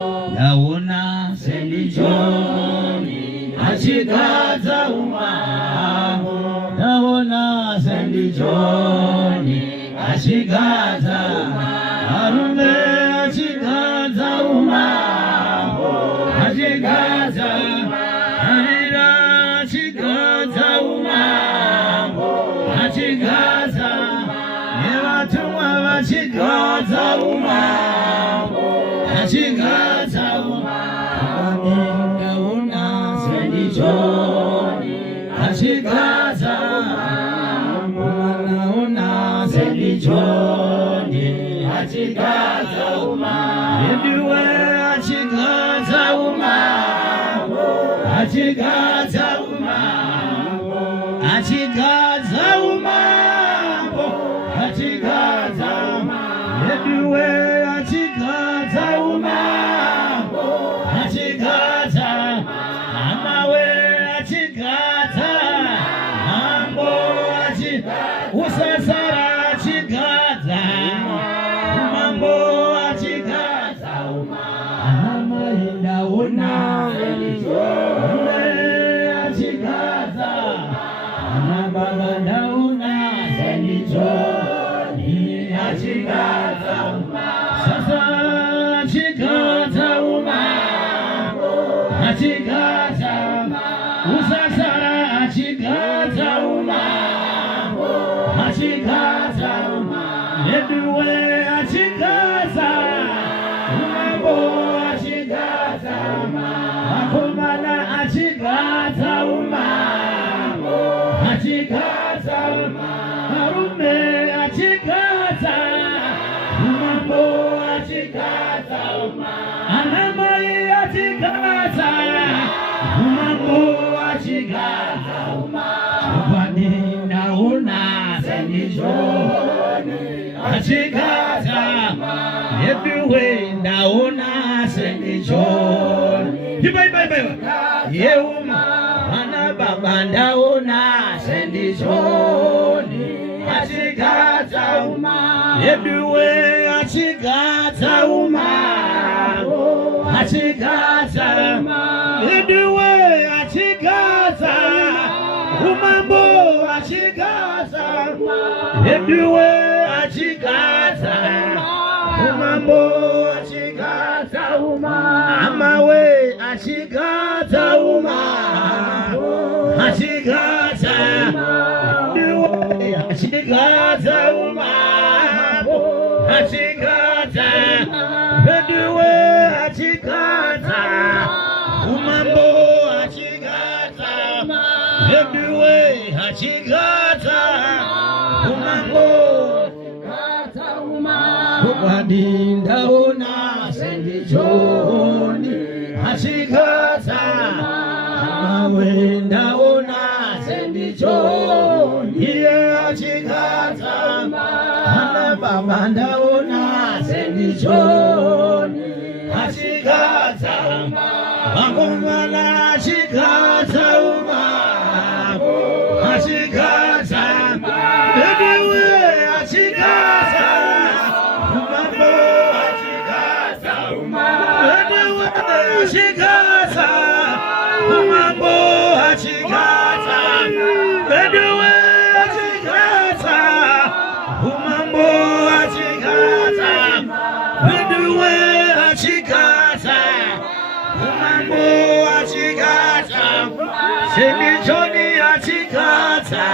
Naona sendichoni achikaza umango, naona sendichoni achikaza arume achikaza umango, achikaza arira achikaza umango, achikaza nevatumwa vachikaza umango, achikaza naona sendichoni achikaza naona sendichoni achikaza ndiwe achikaza achikaza achikaza achikaza ndiwe achikaza achikaza amawe achikaza mambo usasara achikaza mambo achikaza amaenda una achikaza amababa ndauna sendichoni achikaza sasa achikaza achikaza usasara achikaza achikaza neduwe achikaza umambo achikaza makomana achikaza achikaza arume achikaza umambo achikaza anamai achikaza umambo achikaza upande naona sendichoni achikaza everywhere naona sendichoni iba yeuma ana baba ndaona sendichoni achikaza everywhere achikaza achikaza everywhere achikaza umambo achikaza everywhere achikaza umambo achikaza amawe achikaza achikaza everywhere achikaza achikaza everywhere achikaza umambo achikaza everywhere achikaza umambo upande ndaona sendichoni achikaza amawe ndaona sendichoni achikaza ana baba ndaona sendichoni achikaza makomana achikaza achikaza everywhere achikaza umambo achikaza everywhere achikaza umambo achikaza everywhere achikaza umambo achikaza everywhere achikaza umambo achikaza sendichoni achikaza